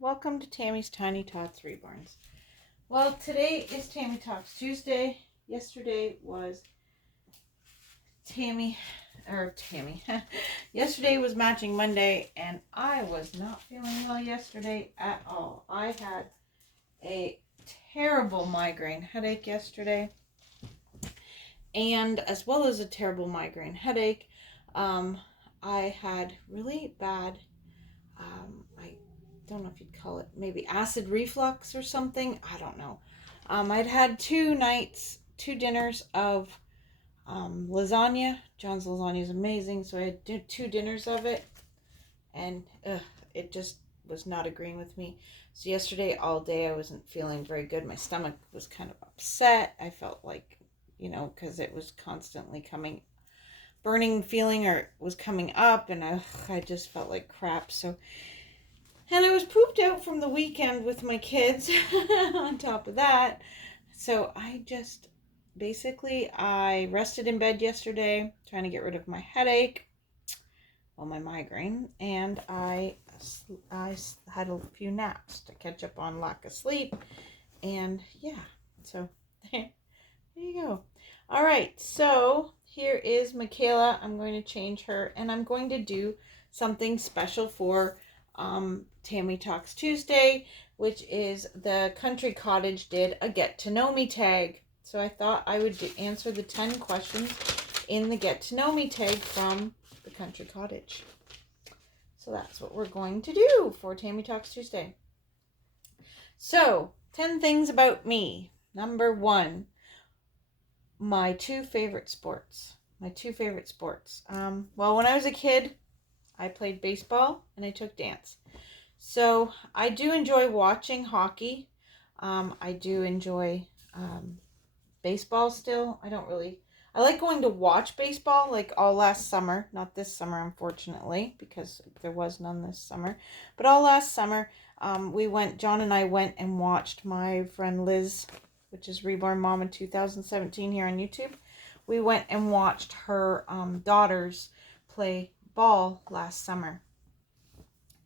Welcome to Tammy's Tiny Tots Reborns. Well, today is Tammy Talks Tuesday. Yesterday was Yesterday was Matching Monday, and I was not feeling well yesterday at all. I had a terrible migraine headache yesterday, and as well as a terrible migraine headache, I had really bad, I don't know if you'd call it maybe acid reflux or something. I don't know. I'd had two dinners of lasagna. John's lasagna is amazing, so I had two dinners of it, and it just was not agreeing with me. So yesterday all day I wasn't feeling very good. My stomach was kind of upset. I felt like, because it was constantly burning feeling, or it was coming up, and I just felt like crap. And I was pooped out from the weekend with my kids on top of that. So I rested in bed yesterday trying to get rid of my headache, my migraine, and I had a few naps to catch up on lack of sleep. And yeah, so there you go. All right, so here is Michaela. I'm going to change her, and I'm going to do something special for Tammy Talks Tuesday, which is the Country Cottage did a Get to Know Me tag. So I thought I would answer the 10 questions in the Get to Know Me tag from the Country Cottage. So that's what we're going to do for Tammy Talks Tuesday. So, 10 things about me. Number 1, my two favorite sports. Well, when I was a kid, I played baseball and I took dance. So I do enjoy watching hockey. I do enjoy baseball still. I like going to watch baseball like all last summer. Not this summer, unfortunately, because there was none this summer. But all last summer, John and I went and watched my friend Liz, which is Reborn Mom in 2017 here on YouTube. We went and watched her daughters play ball last summer.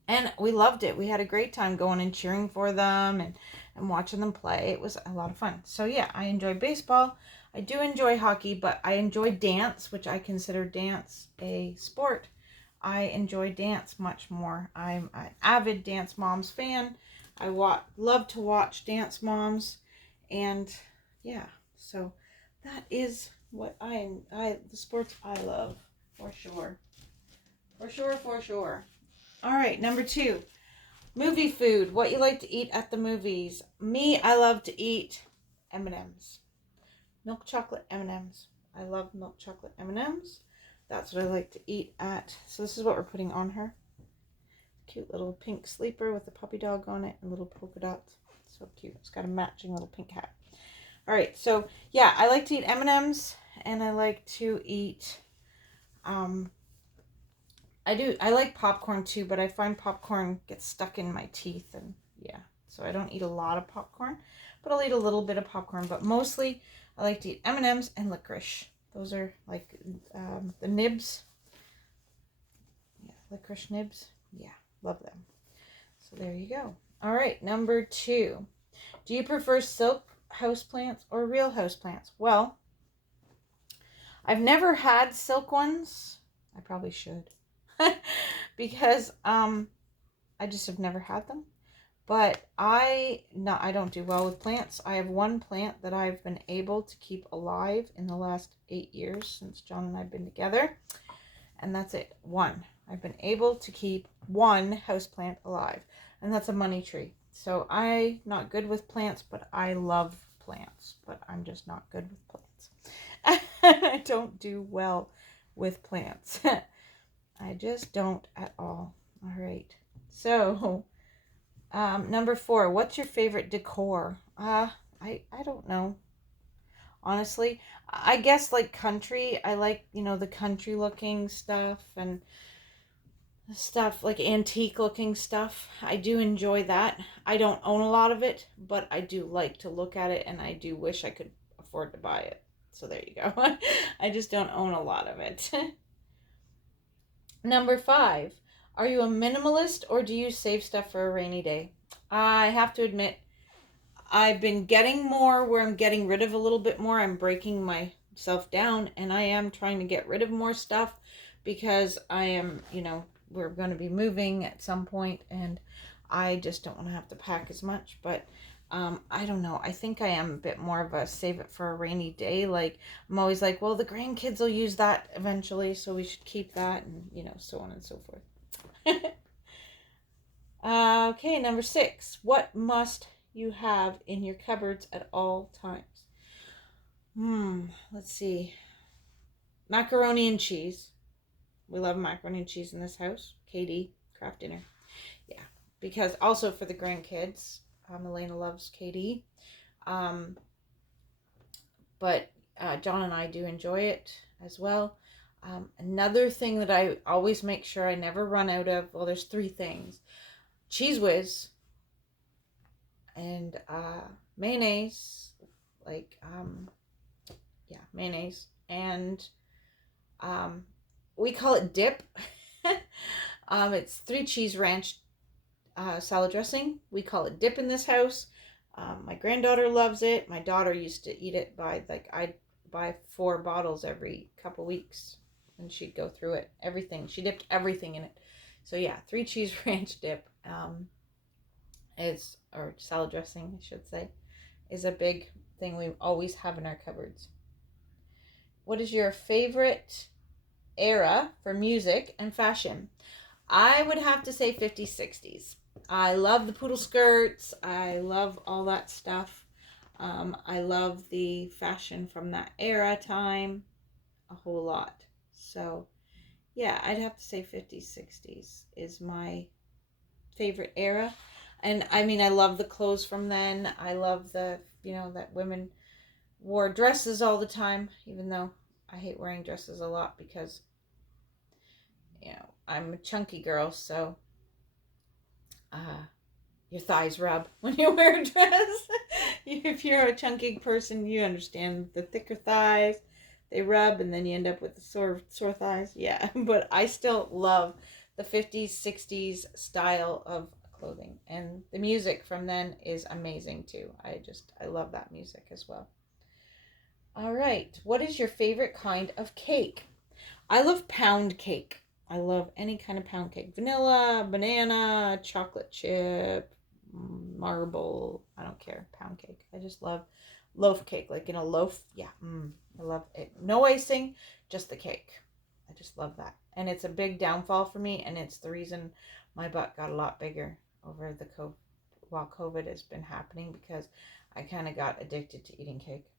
And we loved it. We had a great time going and cheering for them and watching them play. It was a lot of fun. So yeah, I enjoy baseball. I do enjoy hockey, but I enjoy dance, which I consider dance a sport. I enjoy dance much more. I'm an avid Dance Moms fan. I love to watch Dance Moms. And yeah, so that is what the sports I love, for sure. For sure. All right, number 2, movie food. What you like to eat at the movies? Me, I love to eat M&Ms. Milk chocolate M&Ms. I love milk chocolate M&Ms. That's what I like to eat at. So this is what we're putting on her. Cute little pink sleeper with a puppy dog on it and little polka dots. So cute. It's got a matching little pink hat. All right, so yeah, I like to eat M&Ms, and I like to eat I like popcorn too, but I find popcorn gets stuck in my teeth, and yeah, so I don't eat a lot of popcorn, but I'll eat a little bit of popcorn. But mostly I like to eat M&Ms and licorice. Those are like the nibs. Yeah, licorice nibs. Yeah, love them. So there you go. All right, number 2. Do you prefer silk houseplants or real houseplants? Well, I've never had silk ones. I probably should. Because I just have never had them. But I don't do well with plants. I have one plant that I've been able to keep alive in the last 8 years since John and I have been together. And that's it. One. I've been able to keep one houseplant alive. And that's a money tree. So I'm not good with plants, but I love plants. But I'm just not good with plants. I don't do well with plants. I just don't at all. All right. So, number 4, what's your favorite decor? I don't know. Honestly, I guess like country. I like, the country looking stuff and stuff like antique looking stuff. I do enjoy that. I don't own a lot of it, but I do like to look at it, and I do wish I could afford to buy it. So there you go. I just don't own a lot of it. Number 5, are you a minimalist or do you save stuff for a rainy day? I have to admit, I've been getting more where I'm getting rid of a little bit more. I'm breaking myself down, and I am trying to get rid of more stuff because I am, we're going to be moving at some point, and I just don't want to have to pack as much. But I don't know. I think I am a bit more of a save it for a rainy day. Like, I'm always like, well, the grandkids will use that eventually, so we should keep that, and, so on and so forth. Okay, number 6. What must you have in your cupboards at all times? Let's see. Macaroni and cheese. We love macaroni and cheese in this house. Katie, craft dinner. Yeah, because also for the grandkids, Elena loves Katie. But John and I do enjoy it as well. Another thing that I always make sure I never run out of, well, there's 3 things. Cheese Whiz and mayonnaise, like mayonnaise, and we call it dip. It's 3 cheese ranch salad dressing. We call it dip in this house. My granddaughter loves it. My daughter used to eat it I'd buy 4 bottles every couple weeks, and she'd go through it. Everything. She dipped everything in it. So yeah, 3 cheese ranch dip. Or salad dressing, I should say, is a big thing we always have in our cupboards. What is your favorite era for music and fashion? I would have to say 50s, 60s. I love the poodle skirts. I love all that stuff. I love the fashion from that era time a whole lot. So, yeah, I'd have to say 50s, 60s is my favorite era. And I mean, I love the clothes from then. I love that women wore dresses all the time, even though I hate wearing dresses a lot because, I'm a chunky girl, so your thighs rub when you wear a dress. If you're a chunky person, you understand the thicker thighs, they rub, and then you end up with the sore thighs. Yeah, but I still love the 50s, 60s style of clothing, and the music from then is amazing too. I love that music as well. All right, what is your favorite kind of cake? I love pound cake. I love any kind of pound cake. Vanilla, banana, chocolate chip, marble. I don't care. Pound cake. I just love loaf cake. Like in a loaf. Yeah. I love it. No icing, just the cake. I just love that. And it's a big downfall for me. And it's the reason my butt got a lot bigger over while COVID has been happening, because I kind of got addicted to eating cake.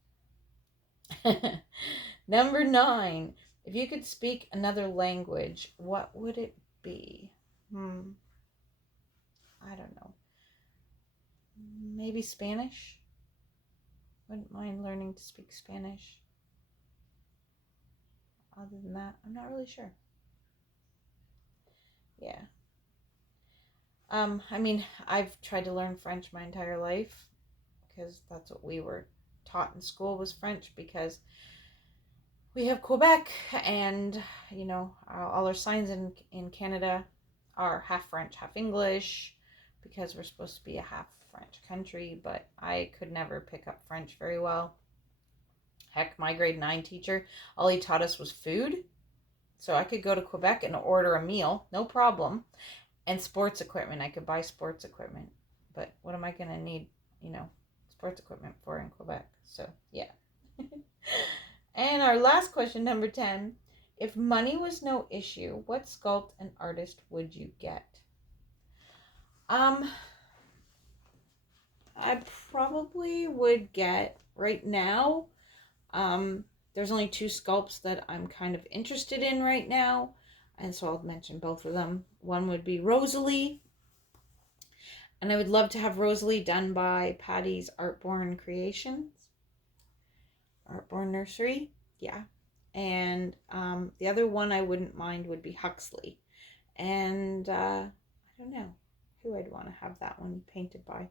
Number 9. If you could speak another language, what would it be? I don't know. Maybe Spanish? Wouldn't mind learning to speak Spanish. Other than that, I'm not really sure. Yeah. I mean, I've tried to learn French my entire life because that's what we were taught in school was French, because we have Quebec, and all our signs in Canada are half French, half English, because we're supposed to be a half French country. But I could never pick up French very well. Heck, my grade 9 teacher, all he taught us was food. So I could go to Quebec and order a meal, no problem. And sports equipment, I could buy sports equipment. But what am I going to need, sports equipment for in Quebec? So, yeah. And our last question, number 10. If money was no issue, what sculpt and artist would you get? I probably would get, right now, there's only 2 sculpts that I'm kind of interested in right now, and so I'll mention both of them. One would be Rosalie, and I would love to have Rosalie done by Patty's Artborn Creations. Artborn Nursery, yeah. And the other one I wouldn't mind would be Huxley. And I don't know who I'd want to have that one painted by.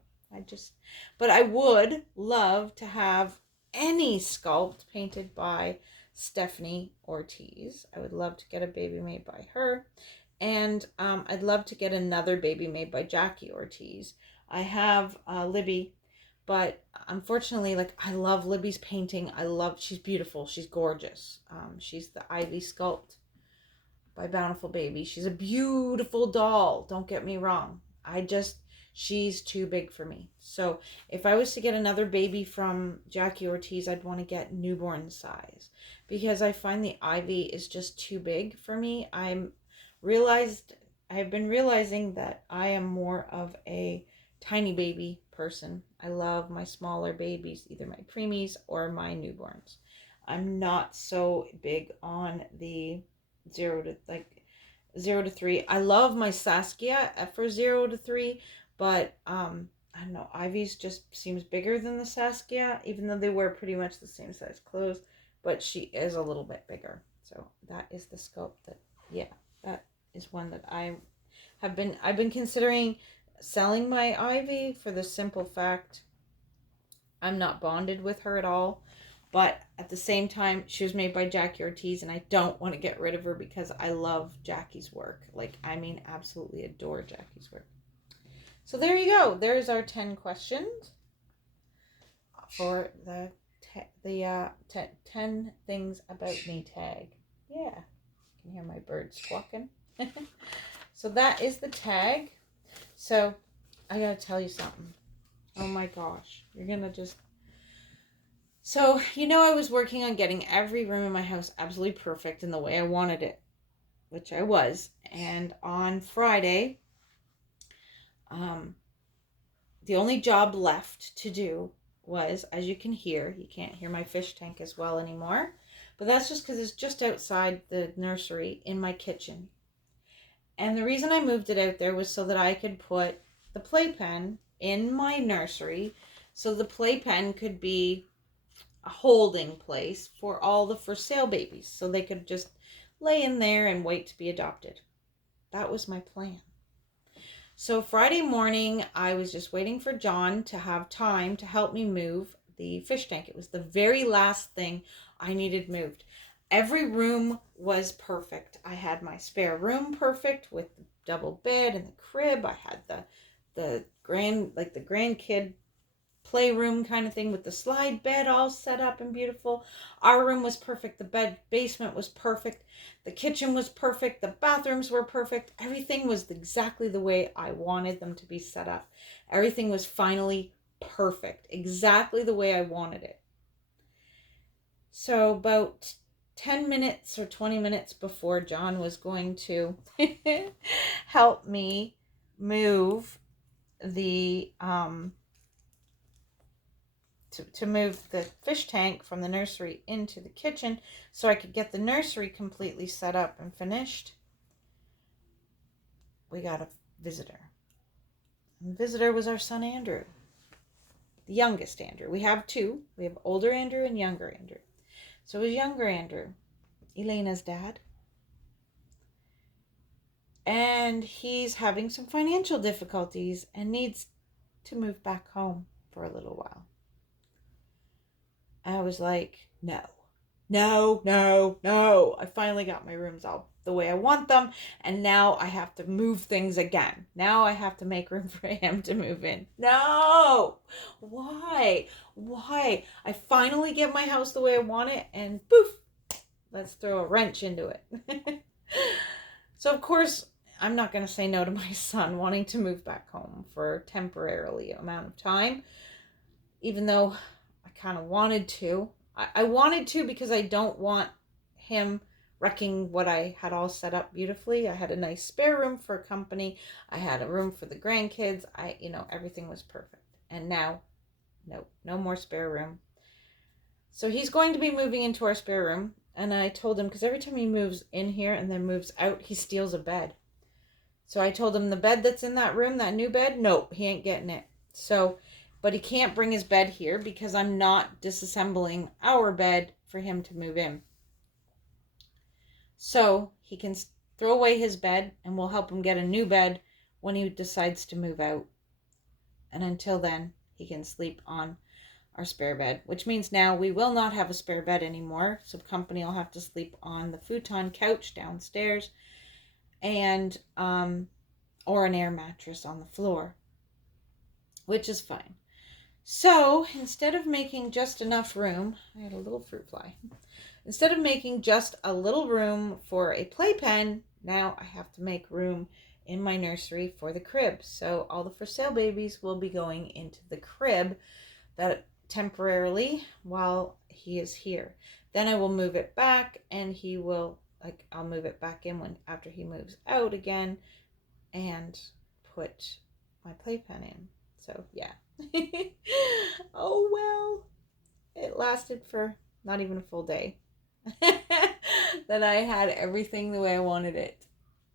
But I would love to have any sculpt painted by Stephanie Ortiz. I would love to get a baby made by her. And I'd love to get another baby made by Jackie Ortiz. I have Libby, but unfortunately, like, I love Libby's painting. She's beautiful. She's gorgeous. She's the Ivy Sculpt by Bountiful Baby. She's a beautiful doll. Don't get me wrong. She's too big for me. So if I was to get another baby from Jackie Ortiz, I'd want to get newborn size, because I find the Ivy is just too big for me. I've been realizing that I am more of a tiny baby person. I love my smaller babies, either my preemies or my newborns. I'm not so big on the 0 to 3. I love my Saskia for 0 to 3, but I don't know. Ivy's just seems bigger than the Saskia, even though they wear pretty much the same size clothes. But she is a little bit bigger. So that is the scope that is one that I've been considering selling my Ivy, for the simple fact I'm not bonded with her at all. But at the same time, she was made by Jackie Ortiz, and I don't want to get rid of her because I love Jackie's work. Like, I mean, absolutely adore Jackie's work. So there you go. There's our 10 questions for the 10 things about me tag. Yeah, you can hear my bird squawking. So that is the tag. So I gotta tell you something. Oh my gosh, you're gonna just... So, I was working on getting every room in my house absolutely perfect in the way I wanted it, which I was. And on Friday, the only job left to do was, as you can hear, you can't hear my fish tank as well anymore, but that's just because it's just outside the nursery in my kitchen. And the reason I moved it out there was so that I could put the playpen in my nursery, so the playpen could be a holding place for all the for sale babies, so they could just lay in there and wait to be adopted. That was my plan. So Friday morning, I was just waiting for John to have time to help me move the fish tank. It was the very last thing I needed moved. Every room was perfect. I had my spare room perfect with the double bed and the crib. I had the grandkid playroom kind of thing with the slide bed all set up and beautiful. Our room was perfect. The basement was perfect. The kitchen was perfect. The bathrooms were perfect. Everything was exactly the way I wanted them to be set up. Everything was finally perfect, exactly the way I wanted it. So about 10 minutes or 20 minutes before John was going to help me move the to move the fish tank from the nursery into the kitchen so I could get the nursery completely set up and finished, we got a visitor. And the visitor was our son Andrew, the youngest Andrew. We have two. We have older Andrew and younger Andrew. So it was younger Andrew, Elena's dad. And he's having some financial difficulties and needs to move back home for a little while. I was like, no. I finally got my rooms all the way I want them, and now I have to move things again. Now I have to make room for him to move in. No! Why? I finally get my house the way I want it, and poof! Let's throw a wrench into it. So, of course, I'm not going to say no to my son wanting to move back home for a temporarily amount of time, even though I kind of wanted to. I wanted to because I don't want him wrecking what I had all set up beautifully. I had a nice spare room for company. I had a room for the grandkids. Everything was perfect. And now, no more spare room. So he's going to be moving into our spare room. And I told him, because every time he moves in here and then moves out, he steals a bed. So I told him the bed that's in that room, that new bed, nope, he ain't getting it. So... But he can't bring his bed here because I'm not disassembling our bed for him to move in. So he can throw away his bed and we'll help him get a new bed when he decides to move out. And until then, he can sleep on our spare bed, which means now we will not have a spare bed anymore. So company will have to sleep on the futon couch downstairs. and or an air mattress on the floor, which is fine. So instead of making just enough room, I had a little fruit fly. Instead of making just a little room for a playpen, now I have to make room in my nursery for the crib. So all the for sale babies will be going into the crib that temporarily while he is here. Then I will move it back, and he will, like, I'll move it back in when after he moves out again and put my playpen in. So yeah. Oh well, it lasted for not even a full day. That I had everything the way I wanted it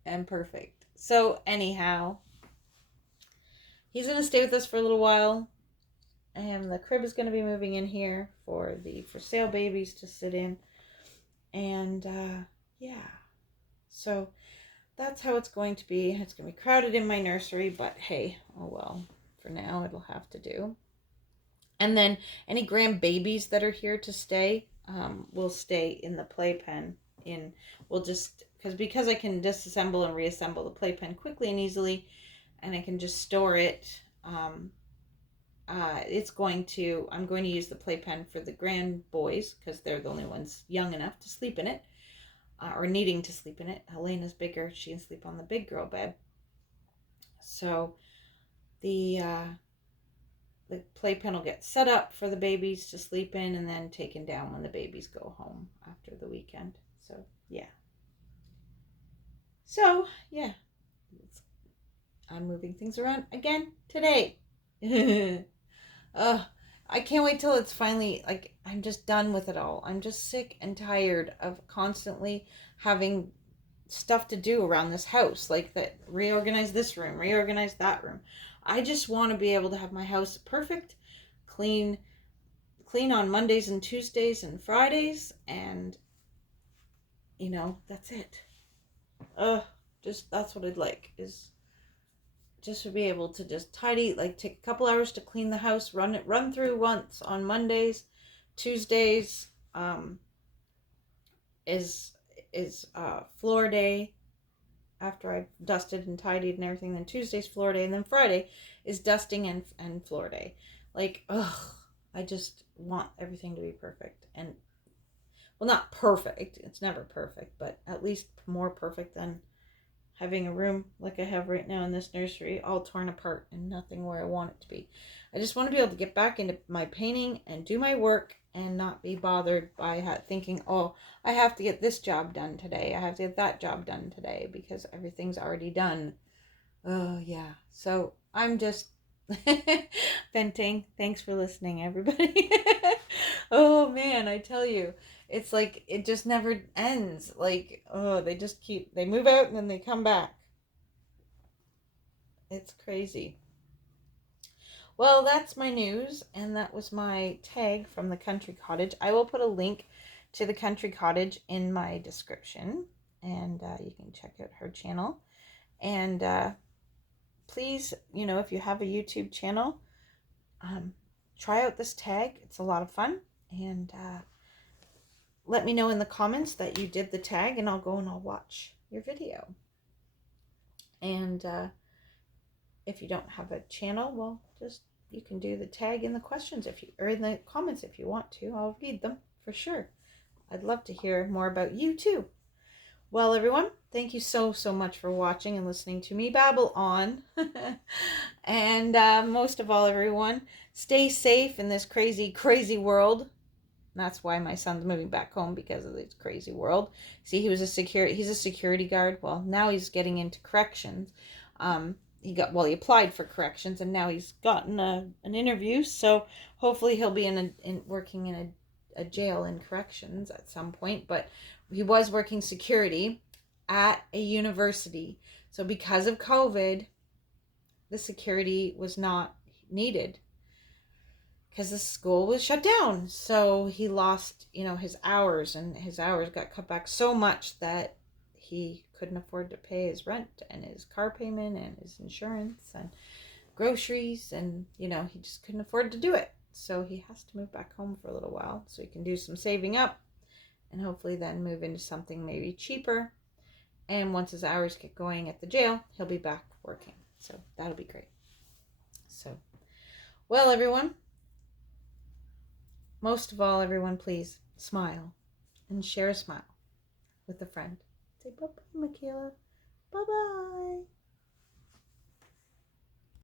and perfect. So anyhow, he's going to stay with us for a little while, and the crib is going to be moving in here for the for sale babies to sit in. And yeah, so that's how it's going to be. It's going to be crowded in my nursery, but hey, oh well, for now it'll have to do. And then any grandbabies that are here to stay will stay in the playpen. We'll just, because I can disassemble and reassemble the playpen quickly and easily, and I can just store it. I'm going to use the playpen for the grand boys because they're the only ones young enough to sleep in it, or needing to sleep in it. Helena's bigger; she can sleep on the big girl bed. So the playpen will get set up for the babies to sleep in and then taken down when the babies go home after the weekend. So yeah. I'm moving things around again today. I can't wait till it's finally, like, I'm just done with it all. I'm just sick and tired of constantly having stuff to do around this house, like that, reorganize this room, reorganize that room. I just want to be able to have my house perfect, clean on Mondays and Tuesdays and Fridays, and that's it. Just that's what I'd like, is just to be able to just tidy, like take a couple hours to clean the house, run through once on Mondays. Tuesdays is floor day after I've dusted and tidied and everything. Then Tuesday's floor day, and then Friday is dusting and floor day. Like, I just want everything to be perfect. And well, not perfect, it's never perfect, but at least more perfect than having a room like I have right now in this nursery all torn apart and nothing where I want it to be. I just want to be able to get back into my painting and do my work and not be bothered by thinking, oh, I have to get this job done today, I have to get that job done today, because everything's already done. Oh yeah, so I'm just venting. Thanks for listening, everybody. Oh man, I tell you, it's like it just never ends. Like, oh, they move out and then they come back. It's crazy. Well, that's my news, and that was my tag from the country cottage. I will put a link to the country cottage in my description, and you can check out her channel. And please, if you have a YouTube channel, try out this tag. It's a lot of fun. And let me know in the comments that you did the tag, and I'll go and I'll watch your video. And if you don't have a channel, well, you can do the tag in the questions or in the comments if you want to. I'll read them for sure. I'd love to hear more about you too. Well, everyone, thank you so much for watching and listening to me babble on. And most of all, everyone, stay safe in this crazy world. That's why my son's moving back home, because of this crazy world. See, he's a security guard. Well, now he's getting into corrections. He applied for corrections, and now he's gotten an interview. So hopefully he'll be working in a jail in corrections at some point. But he was working security at a university. So because of COVID, the security was not needed, because the school was shut down. So he lost, his hours, and his hours got cut back so much that he couldn't afford to pay his rent and his car payment and his insurance and groceries, and he just couldn't afford to do it. So he has to move back home for a little while so he can do some saving up and hopefully then move into something maybe cheaper And once his hours get going at the jail, he'll be back working. So that'll be great. So, well, everyone, most of all, everyone, please smile and share a smile with a friend. Say bye-bye, Michaela. Bye-bye.